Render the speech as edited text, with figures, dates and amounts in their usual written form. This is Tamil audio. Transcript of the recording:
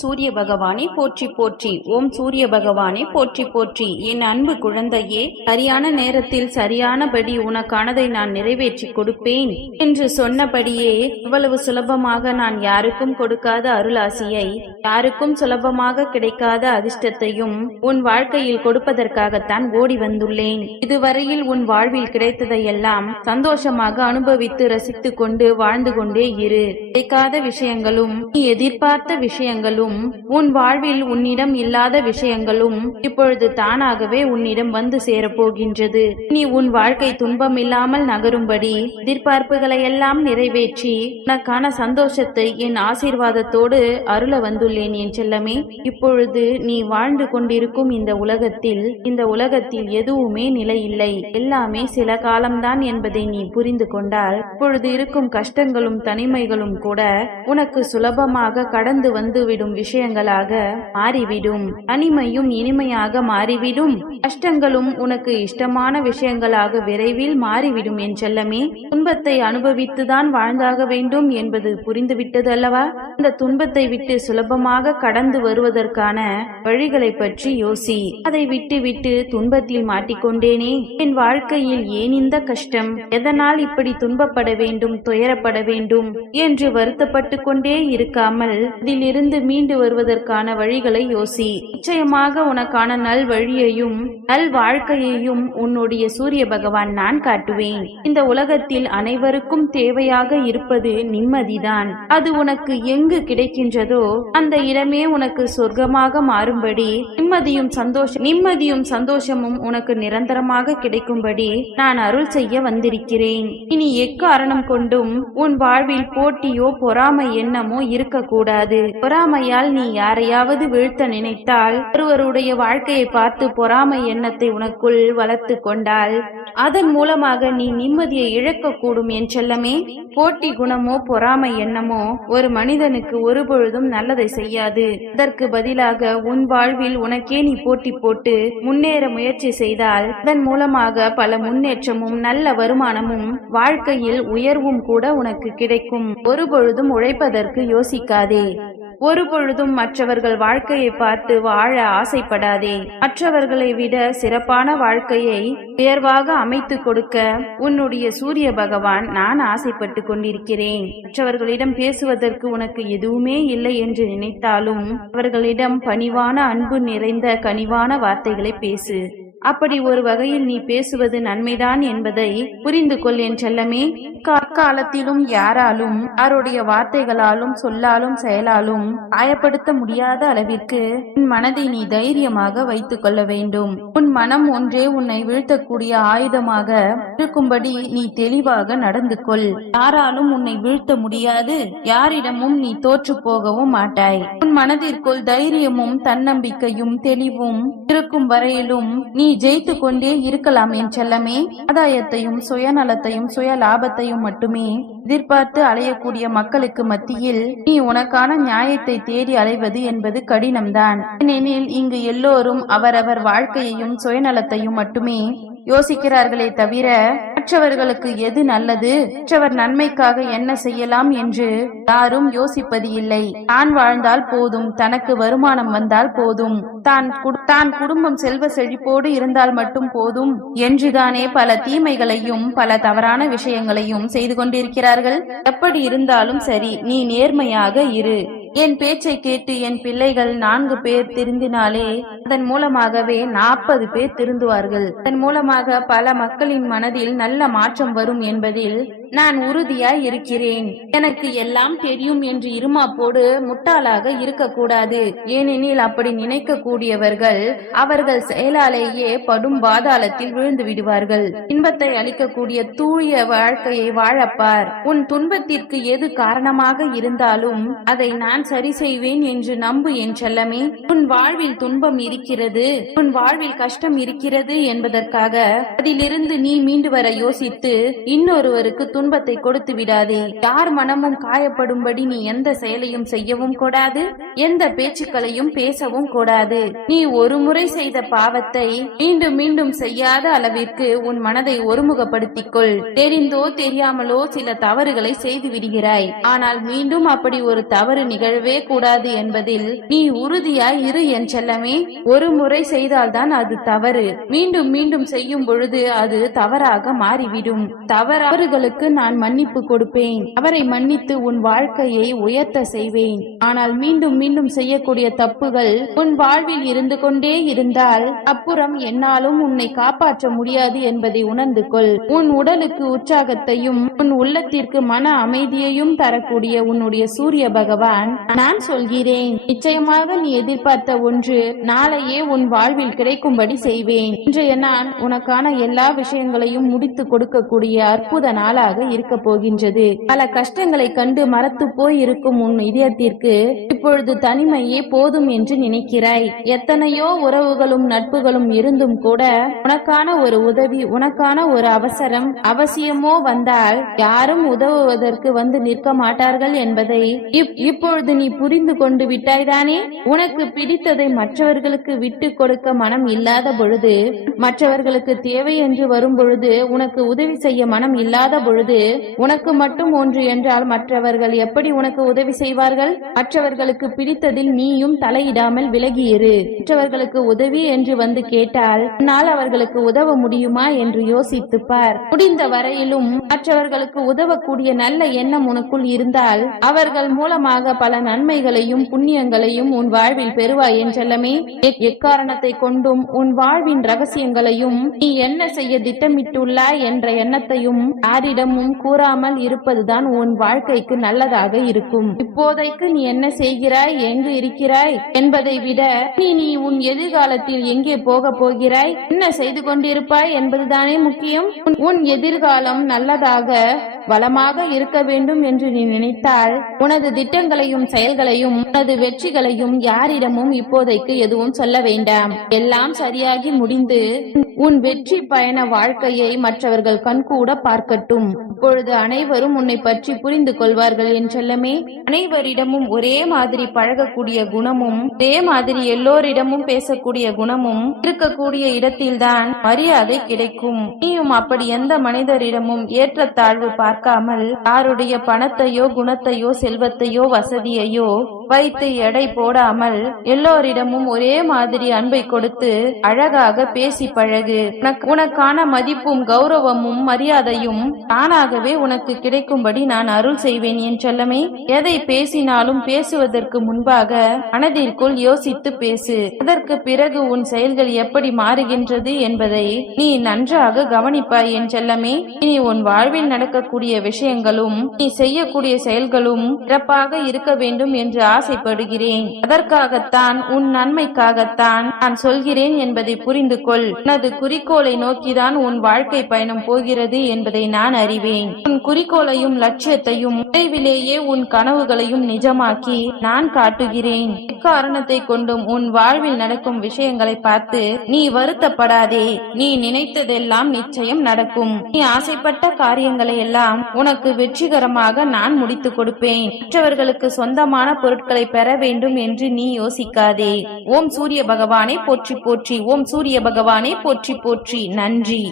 சூரிய பகவானே போற்றி போற்றி. ஓம் சூரிய பகவானே போற்றி போற்றி. என் அன்பு குழந்தையே, சரியான நேரத்தில் சரியானபடி உனக்கானதை நான் நிறைவேற்றி கொடுப்பேன் என்று சொன்னபடியே இவ்வளவு சுலபமாக நான் யாருக்கும் கொடுக்காத அருளாசியை, யாருக்கும் சுலபமாக கிடைக்காத அதிர்ஷ்டத்தையும் உன் வாழ்க்கையில் கொடுப்பதற்காகத்தான் ஓடி வந்துள்ளேன். இதுவரையில் உன் வாழ்வில் கிடைத்ததையெல்லாம் சந்தோஷமாக அனுபவித்து ரசித்து கொண்டு வாழ்ந்து கொண்டே இரு. கிடைக்காத விஷயங்களும் நீ எதிர்பார்த்த விஷயங்களும் உன் வாழ்வில் உன்னிடம் இல்லாத விஷயங்களும் இப்பொழுது தானாகவே உன்னிடம் வந்து சேரப்போகின்றது. நீ உன் வாழ்க்கை துன்பம் இல்லாமல் நகரும்படி எதிர்பார்ப்புகளை எல்லாம் நிறைவேற்றி உனக்கான சந்தோஷத்தை என் ஆசீர்வாதத்தோடு அருள வந்துள்ளேன் என் செல்லமே. இப்பொழுது நீ வாழ்ந்து கொண்டிருக்கும் இந்த உலகத்தில் எதுவுமே நிலையில்லை. எல்லாமே சில காலம்தான் என்பதை நீ புரிந்து கொண்டால் இப்பொழுது இருக்கும் கஷ்டங்களும் தனிமைகளும் கூட உனக்கு சுலபமாக கடந்து வந்துவிடும் விஷயங்களாக மாறிவிடும். தனிமையும் இனிமையாக மாறிவிடும். கஷ்டங்களும் உனக்கு இஷ்டமான விஷயங்களாக விரைவில் மாறிவிடும் என் செல்லமே. துன்பத்தை அனுபவித்துதான் வாழ்ந்தாக வேண்டும் என்பது புரிந்துவிட்டது அல்லவா? இந்த துன்பத்தை விட்டு சுலபமாக கடந்து வருவதற்கான வழிகளை பற்றி யோசி. அதை விட்டு விட்டு துன்பத்தில் மாட்டிக்கொண்டேனே, என் வாழ்க்கையில் ஏன் இந்த கஷ்டம், எதனால் இப்படி துன்பப்பட வேண்டும், துயரப்பட வேண்டும் என்று வருத்தப்பட்டு கொண்டே இருக்காமல் இதிலிருந்து மீண்டு வருவதற்கான வழிகளை யோசி. நிச்சயமாக உனக்கான நல் வழியையும் நல் வாழ்க்கையையும் உன்னுடைய சூரிய பகவான் நான் காட்டுவேன். இந்த உலகத்தில் அனைவருக்கும் தேவையாக இருப்பது நிம்மதிதான். அது உனக்கு எங்கு கிடைக்கின்றதோ அந்த இடமே உனக்கு சொர்க்கமாக மாறும்படி நிம்மதியும் சந்தோஷமும் உனக்கு நிரந்தரமாக கிடைக்கும்படி நான் அருள் செய்ய வந்திருக்கிறேன். இனி எக்காரணம் கொண்டும் உன் வாழ்வில் போட்டியோ பொறாமை எண்ணமோ இருக்கக்கூடாது. பொறாமையால் நீ யாரையாவது வீழ்த்த நினைத்தால், ஒருவருடைய வாழ்க்கையை பார்த்து பொறாமை எண்ணத்தை உனக்குள் வளர்த்து கொண்டால் அதன் மூலமாக நீ நிம்மதியை இழக்கக்கூடும் என் செல்லமே. போட்டி குணமோ பொறாமை எண்ணமோ ஒரு மனிதனுக்கு ஒருபொழுதும் நல்லதை செய்யாது. அதற்கு பதிலாக உன் வாழ்வில் உனக்கே நீ போட்டி போட்டு முன்னேற முயற்சி செய்தால் அதன் மூலமாக பல முன்னேற்றமும் நல்ல வருமானமும் வாழ்க்கையில் உயர்வும் கூட உனக்கு கிடைக்கும். ஒருபொழுதும் உழைப்பதற்கு யோசிக்காதே. ஒரு பொழுதும் மற்றவர்கள் வாழ்க்கையை பார்த்து வாழ ஆசைப்படாதே. மற்றவர்களை விட சிறப்பான வாழ்க்கையை உயர்வாக அமைத்து கொடுக்க உன்னுடைய சூரிய பகவான் நான் ஆசைப்பட்டு கொண்டிருக்கிறேன். மற்றவர்களிடம் பேசுவதற்கு உனக்கு எதுவுமே இல்லை என்று நினைத்தாலும் அவர்களிடம் பணிவான அன்பு நிறைந்த கனிவான வார்த்தைகளை பேசு. அப்படி ஒரு வகையில் நீ பேசுவது நன்மைதான் என்பதை புரிந்து கொள் என் செல்லமே. காலத்திலும் யாராலும் யாருடைய வார்த்தைகளாலும் சொல்லாலும் செயலாலும் காயப்படுத்த முடியாத அளவிற்கு உன் மனதை நீ தைரியமாக வைத்துக் கொள்ள வேண்டும். உன் மனம் ஒன்றே உன்னை வீழ்த்தக்கூடிய ஆயுதமாக இருக்கும்படி நீ தெளிவாக நடந்து கொள். யாராலும் உன்னை வீழ்த்த முடியாது. யாரிடமும் நீ தோற்று போகவும் மாட்டாய். உன் மனதிற்குள் தைரியமும் தன்னம்பிக்கையும் தெளிவும் இருக்கும் வரையிலும் நீ ஜெயித்து கொண்டே இருக்கலாம் என் செல்லமே. ஆதாயத்தையும் சுயநலத்தையும் சுய லாபத்தையும் மட்டுமே எதிர்பார்த்து அலையக்கூடிய மக்களுக்கு மத்தியில் நீ உனக்கான நியாயத்தை தேடி அலைவது என்பது கடினம்தான். ஏனெனில் இங்கு எல்லோரும் அவரவர் வாழ்க்கையையும் சுயநலத்தையும் மட்டுமே யோசிக்கிறார்களே தவிர மற்றவர்களுக்கு எது நல்லது, மற்றவர் நன்மைக்காக என்ன செய்யலாம் என்று யாரும் யோசிப்பது இல்லை. தான் வாழ்ந்தால் போதும், தனக்கு வருமானம் வந்தால் போதும், தான் குடும்பம் செல்வ செழிப்போடு இருந்தால் மட்டும் போதும் என்றுதானே பல தீமைகளையும் பல தவறான விஷயங்களையும் செய்து கொண்டிருக்கிறார்கள். எப்படி இருந்தாலும் சரி, நீ நேர்மையாக இரு. என் பேச்சை கேட்டு என் பிள்ளைகள் 4 பேர் திருந்தினாலே அதன் மூலமாகவே 40 பேர் திருந்துவார்கள். அதன் மூலமாக பல மக்களின் மனதில் நல்ல மாற்றம் வரும் என்பதில் நான் உறுதியாய் இருக்கிறேன். எனக்கு எல்லாம் தெரியும் என்று இருமாப்போடு முட்டாளாக இருக்கக்கூடாது. ஏனெனில் அப்படி நினைக்க கூடியவர்கள் அவர்கள் செயலாலேயே படும் பாதாளத்தில் விழுந்து விடுவார்கள். இன்பத்தை அளிக்கக்கூடிய தூய வாழ்க்கையை வாழப்பார். உன் துன்பத்திற்கு எது காரணமாக இருந்தாலும் அதை நான் சரி செய்வேன் என்று நம்பு என் செல்லமே. உன் வாழ்வில் துன்பம் இருக்கிறது, உன் வாழ்வில் கஷ்டம் இருக்கிறது என்பதற்காக அதிலிருந்து நீ மீண்டு வர யோசித்து இன்னொருவருக்கு துன்பத்தை கொடுத்து விடாதே. யார் மனமும் காயப்படும்படி நீ எந்த செயலையும் செய்யவும் கூடாது, எந்த பேச்சுக்களையும் பேசவும் கூடாது. நீ ஒரு முறை செய்த பாவத்தை மீண்டும் மீண்டும் செய்யாத அளவிற்கு உன் மனதை ஒருமுகப்படுத்திக் கொள். தெரிந்தோ தெரியாமலோ சில தவறுகளை செய்து விடுகிறாய். ஆனால் மீண்டும் அப்படி ஒரு தவறு நிகழவே கூடாது என்பதில் நீ உறுதியாய் இரு என் செல்லமே. ஒரு முறை செய்தால்தான் அது தவறு. மீண்டும் மீண்டும் செய்யும் பொழுது அது தவறாக மாறிவிடும். தவறுகளுக்கு நான் மன்னிப்பு கொடுப்பேன். அவரை மன்னித்து உன் வாழ்க்கையை உயர்த்த செய்வேன். ஆனால் மீண்டும் மீண்டும் செய்யக்கூடிய தப்புகள் உன் வாழ்வில் இருந்து கொண்டே இருந்தால் அப்புறம் என்னாலும் உன்னை காப்பாற்ற முடியாது என்பதை உணர்ந்து கொள். உன் உடலுக்கு உற்சாகத்தையும் உன் உள்ளத்திற்கு மன அமைதியையும் தரக்கூடிய உன்னுடைய சூரிய பகவான் நான் சொல்கிறேன். நிச்சயமாக நீ எதிர்பார்த்த ஒன்று நாளையே உன் வாழ்வில் கிடைக்கும்படி செய்வேன். இன்றைய நான் உனக்கான எல்லா விஷயங்களையும் முடித்து கொடுக்கக்கூடிய அற்புத நாளாக இருக்க போகின்றது. பல கஷ்டங்களை கண்டு மறத்து போய் இருக்கும் உன் இதயத்திற்கு இப்பொழுது தனிமையே போதும் என்று நினைக்கிறாய். எத்தனையோ உறவுகளும் நட்புகளும் இருந்தும் கூட உனக்கான ஒரு உதவி, உனக்கான ஒரு அவசரம் அவசியமோ வந்தால் யாரும் உதவுவதற்கு வந்து நிற்க மாட்டார்கள் என்பதை இப்பொழுது நீ புரிந்து கொண்டு விட்டாய்தானே. உனக்கு பிடித்ததை மற்றவர்களுக்கு விட்டு கொடுக்க மனம் இல்லாத பொழுது, மற்றவர்களுக்கு தேவை என்று வரும் பொழுது உனக்கு உதவி செய்ய மனம் இல்லாத பொழுது, உனக்கு மட்டும் ஒன்று என்றால் மற்றவர்கள் எப்படி உனக்கு உதவி செய்வார்கள்? மற்றவர்களுக்கு பிடித்ததில் நீயும் தலையிடாமல் விலகியிரு. மற்றவர்களுக்கு உதவி என்று வந்து கேட்டால் உன்னால் அவர்களுக்கு உதவ முடியுமா என்று யோசித்து பார். முடிந்த வரையிலும் மற்றவர்களுக்கு உதவக்கூடிய நல்ல எண்ணம் உனக்குள் இருந்தால் அவர்கள் மூலமாக பல நன்மைகளையும் புண்ணியங்களையும் உன் வாழ்வில் பெறுவாய் என்றெல்லாமே. எக்காரணத்தை கொண்டும் உன் வாழ்வின் ரகசியங்களையும் நீ என்ன செய்ய திட்டமிட்டுள்ளாய் என்ற எண்ணத்தையும் யாரிடமும் கூறாமல் இருப்பதுதான் உன் வாழ்க்கைக்கு நல்லதாக இருக்கும். இப்போதைக்கு நீ என்ன செய்கிறாய், எங்கு இருக்கிறாய் என்பதை விட நீ உன் எதிர்காலத்தில் எங்கே போக போகிறாய், என்ன செய்து கொண்டிருப்பாய் என்பதுதானே முக்கியம். உன் எதிர்காலம் நல்லதாக வளமாக இருக்க வேண்டும் என்று நீ நினைத்தால் உனது திட்டங்களையும் செயல்களையும் உனது வெற்றிகளையும் யாரிடமும் இப்போதைக்கு எதுவும் சொல்ல வேண்டாம். எல்லாம் சரியாகி முடிந்து உன் வெற்றி பயண வாழ்க்கையை மற்றவர்கள் கண்கூட பார்க்கட்டும். இப்பொழுது அனைவரும் உன்னை பற்றி புரிந்து கொள்வார்கள் என்றெல்லாமே. அனைவரிடமும் ஒரே மாதிரி பழகக்கூடிய குணமும் ஒரே மாதிரி எல்லோரிடமும் பேசக்கூடிய குணமும் இருக்கக்கூடிய இடத்தில்தான் மரியாதை கிடைக்கும். நீயும் அப்படி எந்த மனிதரிடமும் ஏற்றத்தாழ்வு பார்க்காமல் யாருடைய பணத்தையோ குணத்தையோ செல்வத்தையோ வசதியையோ வைத்து எடை போடாமல் எல்லோரிடமும் ஒரே மாதிரி அன்பை கொடுத்து அழகாக பேசி பழகு. உனக்கான மதிப்பும் கௌரவமும் மரியாதையும் தானாகவே உனக்கு கிடைக்கும்படி நான் அருள் செய்வேன் என் செல்லமே. எதை பேசினாலும் பேசுவதற்கு முன்பாக மனதிற்குள் யோசித்து பேசு. அதற்கு பிறகு உன் செயல்கள் எப்படி மாறுகின்றது என்பதை நீ நன்றாக கவனிப்பாய் என் செல்லமே. இனி உன் வாழ்வில் நடக்கக்கூடிய விஷயங்களும் நீ செய்யக்கூடிய செயல்களும் சிறப்பாக இருக்க வேண்டும் என்று ஆசைப்படுகிறேன். அதற்காகத்தான் உன் நன்மைக்காகத்தான் நான் சொல்கிறேன் என்பதை புரிந்து கொள். உனது குறிக்கோளை நோக்கிதான் உன் வாழ்க்கை பயணம் போகிறது என்பதை நான் அறிவேன். உன் குறிக்கோளையும் லட்சியத்தையும் விரைவிலேயே உன் கனவுகளையும் நிஜமாக்கி நான் காட்டுகிறேன். எக்காரணத்தை கொண்டும் உன் வாழ்வில் நடக்கும் விஷயங்களை பார்த்து நீ வருத்தப்படாதே. நீ நினைத்ததெல்லாம் நிச்சயம் நடக்கும். நீ ஆசைப்பட்ட காரியங்களை எல்லாம் உனக்கு வெற்றிகரமாக நான் முடித்து கொடுப்பேன். மற்றவர்களுக்கு சொந்தமான பொருட்களை பெற வேண்டும் என்று நீ யோசிக்காதே. ஓம் சூரிய பகவானை போற்றி போற்றி. ஓம் சூரிய பகவானை போற்றி போற்றி. நன்றி.